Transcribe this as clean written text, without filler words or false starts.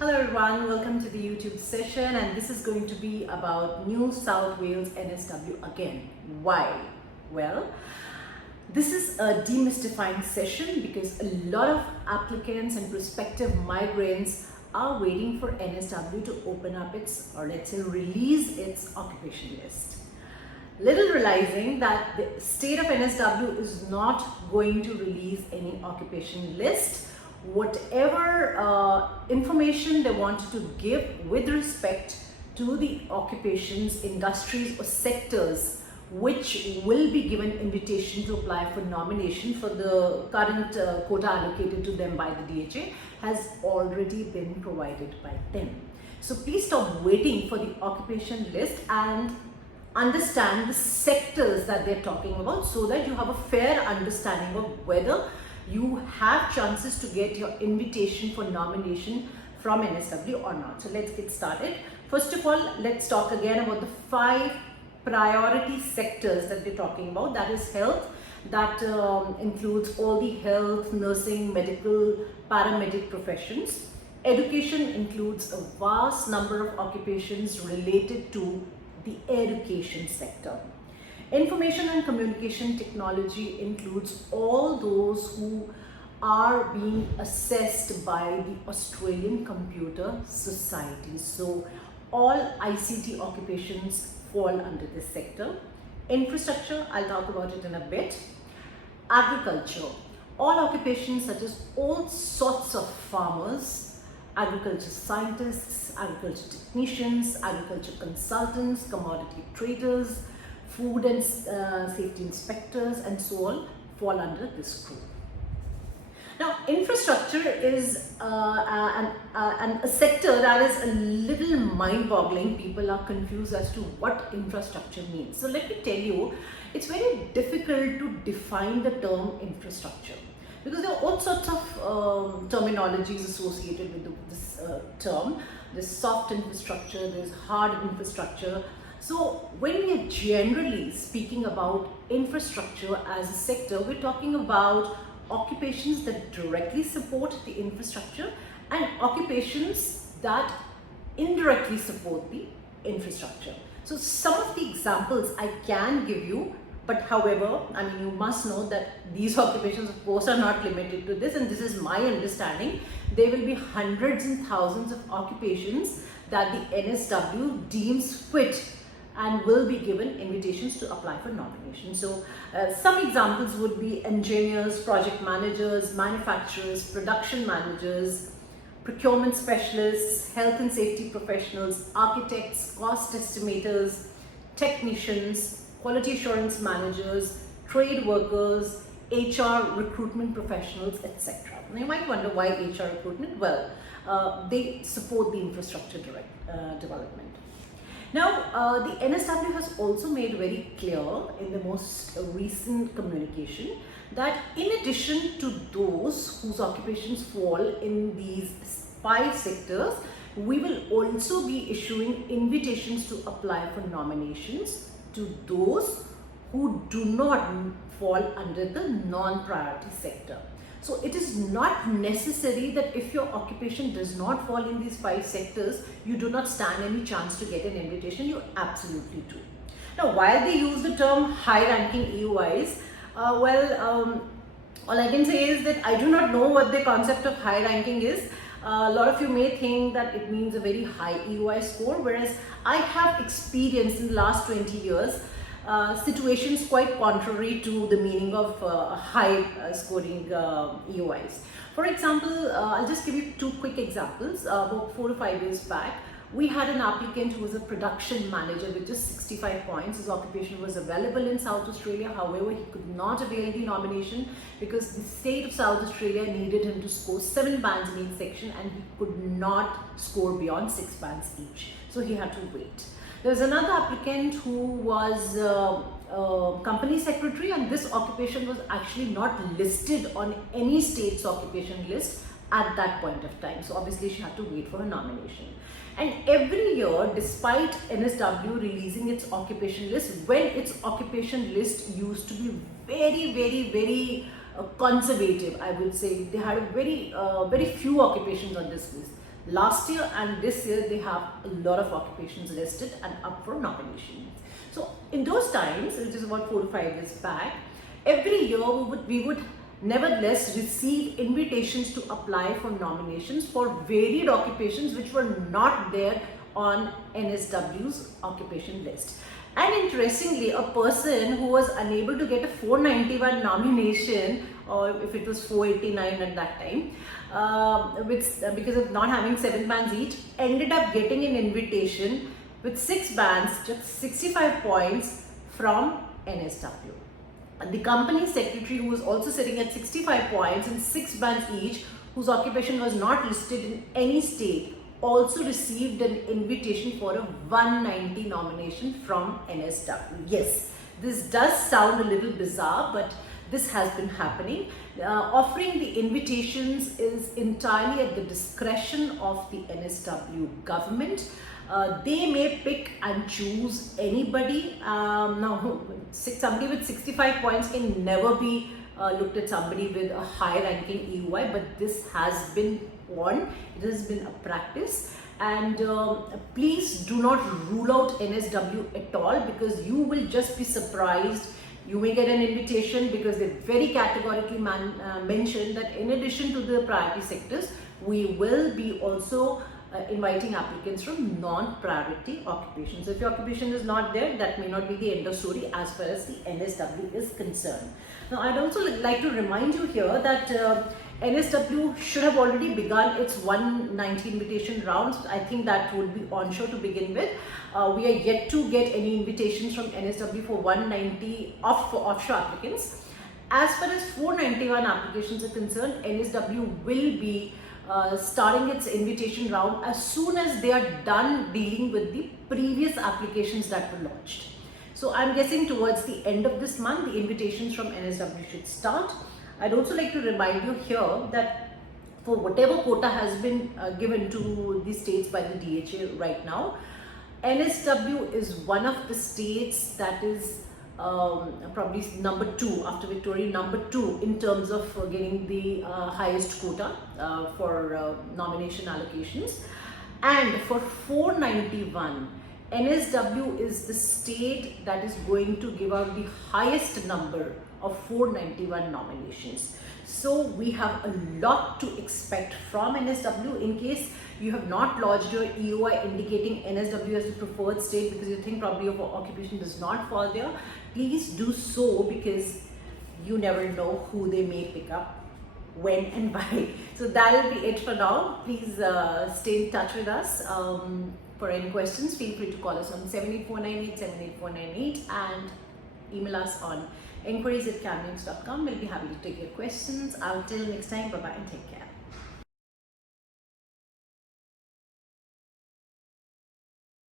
Hello everyone, welcome to the YouTube session, and this is going to be about New South Wales NSW again. Why? Well, this is a demystifying session because a lot of applicants and prospective migrants are waiting for NSW to open up its, or let's say release its occupation list. Little realizing that the state of NSW is not going to release any occupation list. Whatever information they wanted to give with respect to the occupations, industries or sectors which will be given invitation to apply for nomination for the current quota allocated to them by the DHA has already been provided by them. So please stop waiting for the occupation list and understand the sectors that they're talking about so that you have a fair understanding of whether you have chances to get your invitation for nomination from NSW or not. So let's get started. First of all, let's talk again about the 5 priority sectors that we're talking about. That is health. That includes all the health, nursing, medical, paramedic professions. Education includes a vast number of occupations related to the education sector. Information and communication technology includes all those who are being assessed by the Australian Computer Society. So all ICT occupations fall under this sector. Infrastructure, I'll talk about it in a bit. Agriculture, all occupations such as all sorts of farmers, agriculture scientists, agriculture technicians, agriculture consultants, commodity traders, food and safety inspectors and so on fall under this group. Now, infrastructure is a sector that is a little mind-boggling. People are confused as to what infrastructure means. So let me tell you, it's very difficult to define the term infrastructure because there are all sorts of terminologies associated with this term. There's soft infrastructure, there's hard infrastructure. So when we are generally speaking about infrastructure as a sector, we're talking about occupations that directly support the infrastructure and occupations that indirectly support the infrastructure. So some of the examples I can give you, but however, you must know that these occupations of course are not limited to this, and this is my understanding. There will be hundreds and thousands of occupations that the NSW deems fit and will be given invitations to apply for nomination. So some examples would be engineers, project managers, manufacturers, production managers, procurement specialists, health and safety professionals, architects, cost estimators, technicians, quality assurance managers, trade workers, HR recruitment professionals, etc. Now you might wonder why HR recruitment? Well, they support the infrastructure development. Now, the NSW has also made very clear in the most recent communication that in addition to those whose occupations fall in these 5 sectors, we will also be issuing invitations to apply for nominations to those who do not fall under the non-priority sector. So it is not necessary that if your occupation does not fall in these 5 sectors, you do not stand any chance to get an invitation. You absolutely do. Now, while they use the term high-ranking EUIs, all I can say is that I do not know what the concept of high ranking is. A lot of you may think that it means a very high EUI score, whereas I have experienced in the last 20 years situations quite contrary to the meaning of high scoring EUIs. For example, I'll just give you 2 quick examples. About 4 to 5 years back, we had an applicant who was a production manager with just 65 points. His occupation was available in South Australia. However, he could not avail the nomination because the state of South Australia needed him to score 7 bands in each section and he could not score beyond 6 bands each. So he had to wait. There was another applicant who was a company secretary, and this occupation was actually not listed on any state's occupation list at that point of time. So obviously she had to wait for her nomination. And every year, despite NSW releasing its occupation list, when its occupation list used to be very conservative, I would say, they had a very few occupations on this list. Last year and this year they have a lot of occupations listed and up for nomination. So in those times, which is about 4 to 5 years back, every year we would nevertheless receive invitations to apply for nominations for varied occupations which were not there on NSW's occupation list. And interestingly, a person who was unable to get a 491 nomination, or if it was 489 at that time, because of not having 7 bands each, ended up getting an invitation with 6 bands, just 65 points from NSW. And the company secretary, who was also sitting at 65 points and 6 bands each, whose occupation was not listed in any state, also received an invitation for a 190 nomination from NSW. Yes, this does sound a little bizarre, but this has been happening. Offering the invitations is entirely at the discretion of the NSW government. They may pick and choose anybody. Now, somebody with 65 points can never be looked at somebody with a high ranking EUI, but this has been on, it has been a practice, and please do not rule out NSW at all, because you will just be surprised. You may get an invitation because they very categorically mentioned that in addition to the priority sectors, we will be also inviting applicants from non-priority occupations. So if your occupation is not there, that may not be the end of story as far as the NSW is concerned. Now, I'd also like to remind you here that NSW should have already begun its 190 invitation rounds. I think that would be onshore to begin with. We are yet to get any invitations from NSW for 190 offshore applicants. As far as 491 applications are concerned, NSW will be starting its invitation round as soon as they are done dealing with the previous applications that were launched. So I'm guessing towards the end of this month, the invitations from NSW should start. I'd also like to remind you here that for whatever quota has been given to the states by the DHA right now, NSW is one of the states that is probably number 2 after Victoria, number 2 in terms of getting the highest quota for nomination allocations. And for 491, NSW is the state that is going to give out the highest number of 491 nominations. So we have a lot to expect from NSW. In case you have not lodged your EOI indicating NSW as the preferred state because you think probably your occupation does not fall there, please do so, because you never know who they may pick up, when and why. So that'll be it for now. Please stay in touch with us. For any questions, feel free to call us on 78498 78498 and email us on enquiries@caanwings.com. We'll be happy to take your questions. Until next time, bye bye and take care.